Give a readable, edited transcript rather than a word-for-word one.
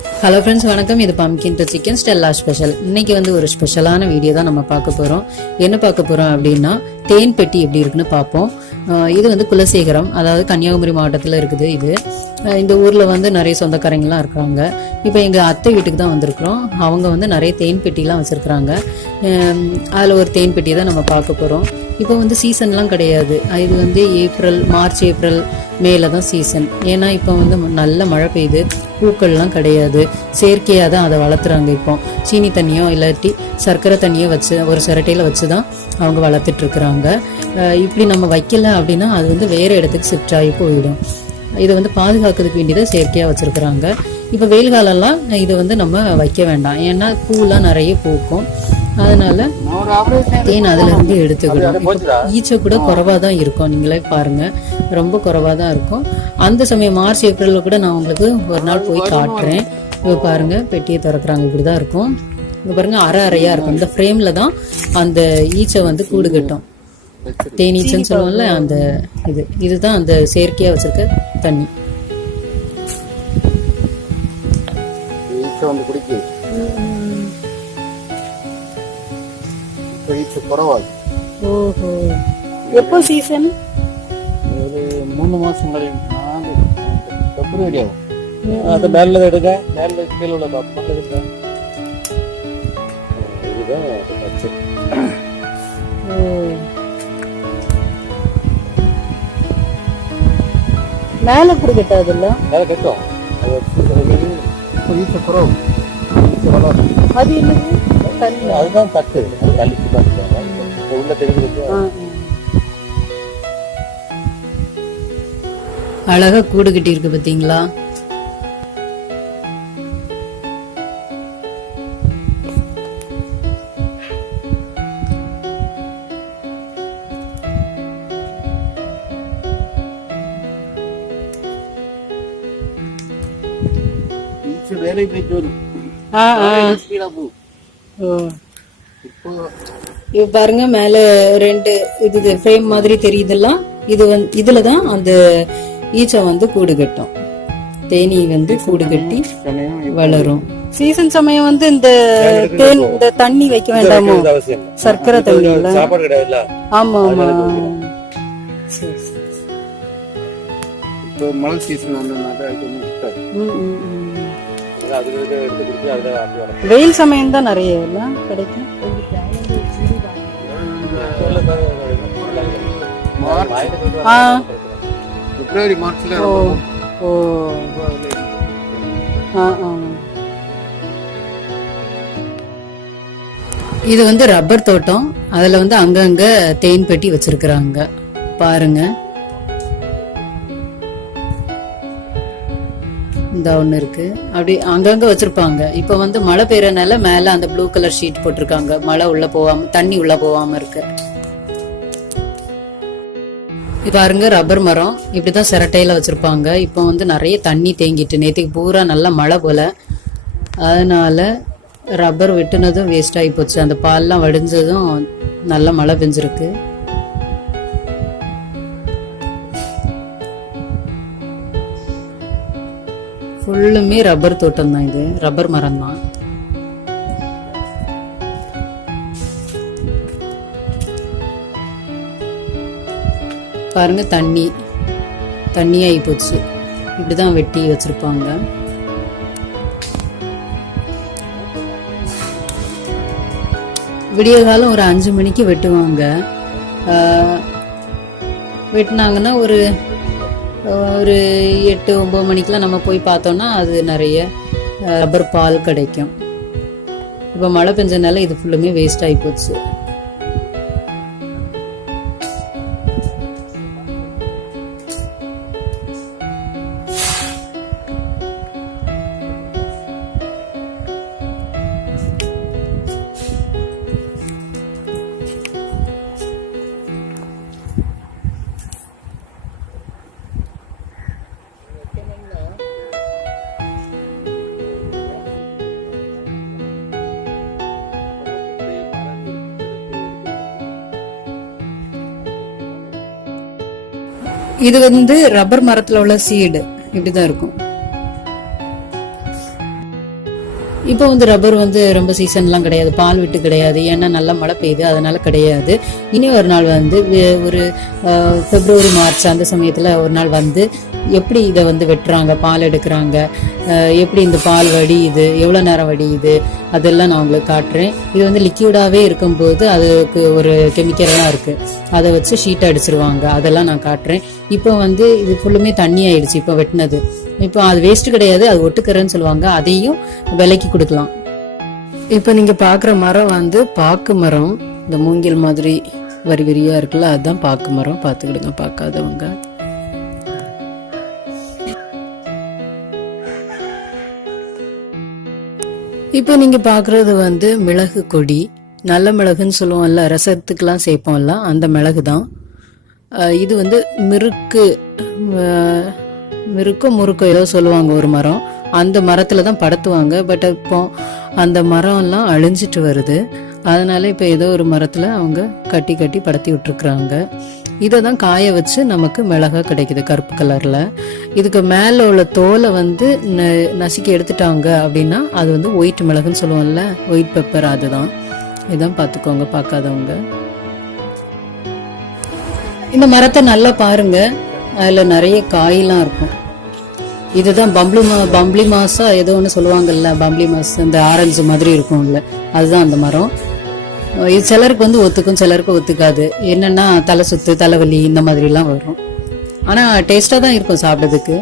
Hello friends, வணக்கம். இது pumpkin to chicken Stella special. இன்னைக்கு வந்து ஒரு ஸ்பெஷலான வீடியோ தான் நம்ம பார்க்க போகிறோம். என்ன பார்க்க போகிறோம் அப்படின்னா, தேன் பெட்டி எப்படி இருக்குன்னு பார்ப்போம். இது வந்து குலசேகரம், அதாவது கன்னியாகுமரி மாவட்டத்தில் இருக்குது. இது இந்த ஊரில் வந்து நிறைய சொந்தக்காரங்களாம் இருக்கிறாங்க. இப்போ எங்கள் அத்தை வீட்டுக்கு தான் வந்திருக்கிறோம். அவங்க வந்து நிறைய தேன் பெட்டிலாம் வச்சுருக்குறாங்க. அதில் ஒரு தேன் பெட்டி தான் நம்ம பார்க்க போகிறோம். இப்போ வந்து சீசன்லாம் கிடையாது. இது வந்து மார்ச் ஏப்ரல் மேல தான் சீசன். ஏன்னா இப்போ வந்து நல்ல மழை பெய்யுது, பூக்கள்லாம் கிடையாது. செயற்கையாக தான் அதை வளர்த்துறாங்க. இப்போ சீனி தண்ணியோ இல்லாட்டி சர்க்கரை தண்ணியோ வச்சு ஒரு சிரட்டையில் வச்சு தான் அவங்க வளர்த்துட்டு இருக்கிறாங்க. இப்படி நம்ம வைக்கல அப்படின்னா அது வந்து வேறு இடத்துக்கு ஷிஃப்ட் ஆகி போயிடும். இதை வந்து பாதுகாக்கிறதுக்கு வேண்டியதை செயற்கையாக வச்சுருக்குறாங்க. இப்போ வெயில் காலம்லாம் இதை வந்து நம்ம வைக்க வேண்டாம். ஏன்னா பூலாம் நிறைய பூக்கும். அதனால தேன் அதுல இருந்து எடுத்துக்கணும். ஈச்சை கூட குறைவா தான் இருக்கும். நீங்களே பாருங்க, ரொம்ப குறைவா தான் இருக்கும். அந்த சமயம் மார்ச் ஏப்ரல்ல கூட நான் உங்களுக்கு ஒரு நாள் போய் காட்டுறேன். இப்போ பாருங்க, பெட்டியை திறக்கிறாங்க. இப்படிதான் இருக்கும். இங்க பாருங்க, அரையா இருக்கும். இந்த ஃப்ரேம்ல தான் அந்த ஈச்சை வந்து கூடு கட்டும். தேனீச்சன்னு சொல்லுவோம்ல, அந்த இதுதான் அந்த செயற்கையா வச்சிருக்க தண்ணி. ஓஹோ, எப்போ சீசன்? ஒரு 3 மாசம் பிப்ரவரி ஆகும். அது மேல எடுக்க மேல கீழே உள்ள மக்கள் இதுதான். மேல கூட கட்டாதுல்ல? மேல கட்டும். அது என்னது? அதுதான் தட்டு. உள்ள தெரிஞ்சிருக்கு. அழகா கூடு கட்டி இருக்கு, பாத்தீங்களா? வேலை போயிட்டு வரும். இப்ப பாருங்க, மேல 2 இது ஃப்ரேம் மாதிரி தெரியுதெல்லாம். இதுலதான் அந்த ஈச்சை வந்து கூடு கட்டும். தேனி வந்து கூடு கட்டி வளரும். சீசன் சமயம் வந்து இந்த தேன் இந்த தண்ணி வைக்க வேண்டாமோ? சர்க்கரை தண்ணி. சாப்பாடு கிடையாதுல்ல? ஆமா ஆமா. இப்போ மழை சீசன் வந்ததுனால வெயில் சமயம் தான் நிறைய எல்லாம் கிடைக்கும். பிப்ரவரி மார்ச்ல. இது வந்து ரப்பர் தோட்டம். அதுல வந்து அங்கங்க தேன் பெட்டி வச்சிருக்கிறாங்க. பாருங்க, இந்த ஒண்ணு இருக்கு. அப்படி அங்கங்க வச்சிருப்பாங்க. இப்ப வந்து மழை பெய்யறனால மேல அந்த ப்ளூ கலர் ஷீட் போட்டிருக்காங்க. மழை உள்ள போகாம, தண்ணி உள்ள போகாம இருக்கு. பாருங்க, ரப்பர் மரம் இப்படிதான் சிரட்டையில வச்சிருப்பாங்க. இப்போ வந்து நிறைய தண்ணி தேங்கிட்டு, நேற்றுக்கு பூரா நல்ல மழை போல, அதனால ரப்பர் வெட்டுனதும் வேஸ்ட் ஆகி போச்சு. அந்த பால்லாம் வடிஞ்சதும் நல்ல மழை பெஞ்சிருக்கு. ஃபுல்லுமே ரப்பர் தோட்டம் தான். இது ரப்பர் மரம் தான். பாருங்க, தண்ணி ஆகி போச்சு. இப்படிதான் வெட்டி வச்சிருப்பாங்க. விடிய காலம் ஒரு 5 மணிக்கு வெட்டுவாங்க. வெட்டினாங்கன்னா ஒரு 8-9 மணிக்கெல்லாம் நம்ம போய் பார்த்தோம்னா அது நிறைய ரப்பர் பால் கிடைக்கும். இப்போ மழை பெஞ்சதுனால இது ஃபுல்லுமே வேஸ்ட் ஆகி போச்சு. இது வந்து ரப்பர் மரத்துல உள்ள சீடு இப்படிதான் இருக்கும். இப்போ வந்து ரப்பர் வந்து ரொம்ப சீசன்லாம் கிடையாது, பால் விட்டு கிடையாது, ஏன்னா நல்லா மழை பெய்யுது அதனால கிடையாது. இனி ஒரு நாள் வந்து ஒரு பிப்ரவரி மார்ச் அந்த சமயத்தில் ஒரு நாள் வந்து எப்படி இதை வந்து வெட்டுறாங்க, பால் எடுக்கிறாங்க, எப்படி இந்த பால் வடியுது, எவ்வளோ நேரம் வடியுது, அதெல்லாம் நான் உங்களுக்கு காட்டுறேன். இது வந்து லிக்யூடாகவே இருக்கும்போது அதுக்கு ஒரு கெமிக்கல்லாம் இருக்குது, அதை வச்சு ஷீட் அடிச்சிருவாங்க, அதெல்லாம் நான் காட்டுறேன். இப்போ வந்து இது ஃபுல்லுமே தண்ணி ஆயிடுச்சு இப்போ வெட்டினது. இப்போ அது வேஸ்ட் கிடையாது, அது ஒட்டுக்கறன்னு சொல்லுவாங்க, அதையும் விலைக்கு கொடுக்கலாம். இப்போ நீங்க பாக்குற மரம் வந்து பாக்கு மரம், இந்த மூங்கில் மாதிரி வரி வரியா இருக்குல்ல, அதுதான் பாக்கு மரம். பார்த்துக்கிடுங்க பார்க்காதவங்க. இப்போ நீங்க பாக்குறது வந்து மிளகு கொடி, நல்ல மிளகுன்னு சொல்லுவோம்ல, ரசத்துக்கெல்லாம் சேர்ப்போம்ல, அந்த மிளகு தான் இது. வந்து முறுக்கோ ஏதோ சொல்லுவாங்க ஒரு மரம், அந்த மரத்துல தான் படுத்துவாங்க. பட் இப்போ அந்த மரம்லாம் அழிஞ்சிட்டு வருது, அதனால இப்போ ஏதோ ஒரு மரத்துல அவங்க கட்டி கட்டி படுத்தி விட்டுருக்குறாங்க. இதை தான் காய வச்சு நமக்கு மிளகா கிடைக்குது கருப்பு கலர்ல. இதுக்கு மேல உள்ள தோலை வந்து நசுக்கி எடுத்துட்டாங்க அப்படின்னா அது வந்து ஒயிட் மிளகுன்னு சொல்லுவோம்ல, ஒயிட் பெப்பர், அதுதான். இதான் பார்த்துக்கோங்க பார்க்காதவங்க. இந்த மரத்தை நல்லா பாருங்க, அதுல நிறைய காயெல்லாம் இருக்கும். இதுதான் பம்ப்ளி மாசா ஏதோ ஒன்று சொல்லுவாங்கல்ல, பம்ப்ளி மாஸ், இந்த ஆரஞ்சு மாதிரி இருக்கும்ல, அதுதான் அந்த மரம். இது சிலருக்கு வந்து ஒத்துக்கும், சிலருக்கு ஒத்துக்காது. என்னன்னா தலை சுத்து, தலைவலி இந்த மாதிரி எல்லாம் வரும். ஆனா டேஸ்டா தான் இருக்கும் சாப்பிட்றதுக்கு.